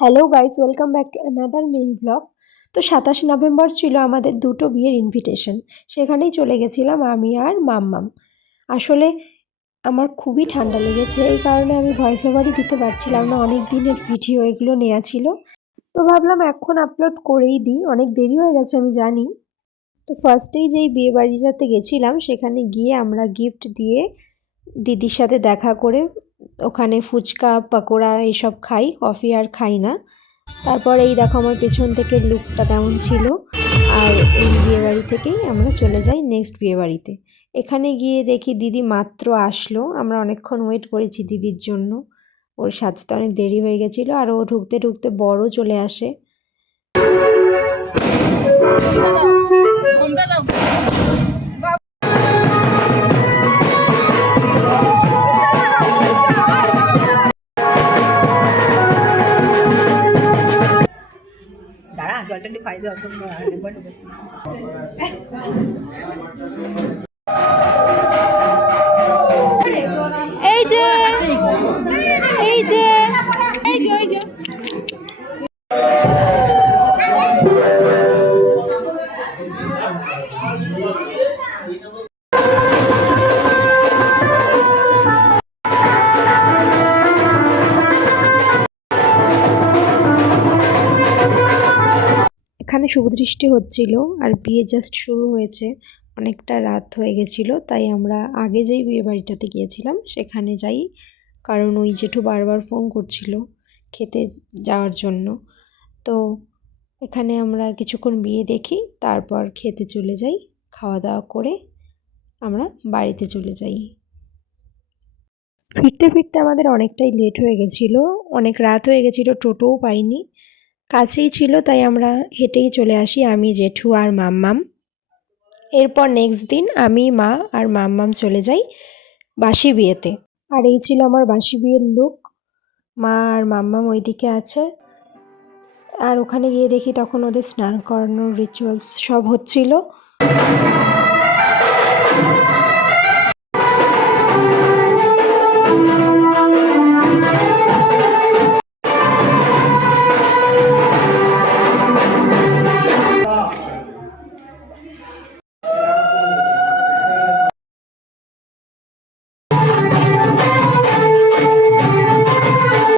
Hello guys, welcome back to another mini blog. তো 27 November ছিল আমাদের দুটো বিয়ের ইনভিটেশন। সেখানেই চলে গেছিলাম আমি আর মাম্মাম। আসলে আমার খুবই ঠান্ডা লেগেছে, এই কারণে আমি ভয়েস ওভারই দিতে পারছিলাম না। অনেক দিনের ভিডিও এগুলো নেওয়া ছিল, তো ভাবলাম এখন আপলোড করেই দিই। অনেক দেরি হয়ে গেছে আমি জানি। তো ফার্স্টেই যেই বিয়ে বাড়িটাতে গেছিলাম সেখানে গিয়ে আমরা গিফট দিয়ে দিদির সাথে দেখা করে ওখানে ফুচকা পাকোড়া এইসব খাই, কফি আর খাই না। তারপর এই দেখো আমার পেছন থেকে লুকটা কেমন ছিল। আর এই বিয়েবাড়ি থেকেই আমরা চলে যাই নেক্সট বিয়েবাড়িতে। এখানে গিয়ে দেখি দিদি মাত্র আসলো, আমরা অনেকক্ষণ ওয়েট করেছি দিদির জন্য। ওর সাজতে অনেক দেরি হয়ে গেছিলো আর ও ঢুকতে ঢুকতে বড় চলে আসে। জলটা একটু খাই দাও এই যে এই যে এখানে শুভদৃষ্টি হচ্ছিল আর বিয়ে জাস্ট শুরু হয়েছে। অনেকটা রাত হয়ে গেছিলো, তাই আমরা আগে যেই বিয়ে বাড়িটাতে গিয়েছিলাম সেখানে যাই, কারণ ওই জেঠু বারবার ফোন করছিল খেতে যাওয়ার জন্য। তো এখানে আমরা কিছুক্ষণ বিয়ে দেখি, তারপর খেতে চলে যাই। খাওয়া দাওয়া করে আমরা বাড়িতে চলে যাই। ফিরতে ফিরতে আমাদের অনেকটাই লেট হয়ে গেছিলো, অনেক রাত হয়ে গেছিলো, টোটোও পাইনি। কাছেই ছিল তাই আমরা হেঁটেই চলে আসি, আমি জেঠু আর মাম্মাম। এরপর নেক্সট দিন আমি, মা আর মাম্মাম চলে যাই বাসি বিয়েতে। আর এই ছিল আমার বাসি বিয়ের লুক। মা আর মাম্মাম ওইদিকে আছে। আর ওখানে গিয়ে দেখি তখন ওদের স্নান করানোর রিচুয়ালস সব হচ্ছিল।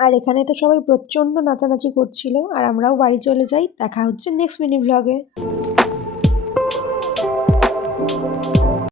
আর এখানে তো সবাই প্রচণ্ড নাচানাচি করছিল আর আমরাও বাড়ি চলে যাই। দেখা হচ্ছে নেক্সট মিনি ব্লগে।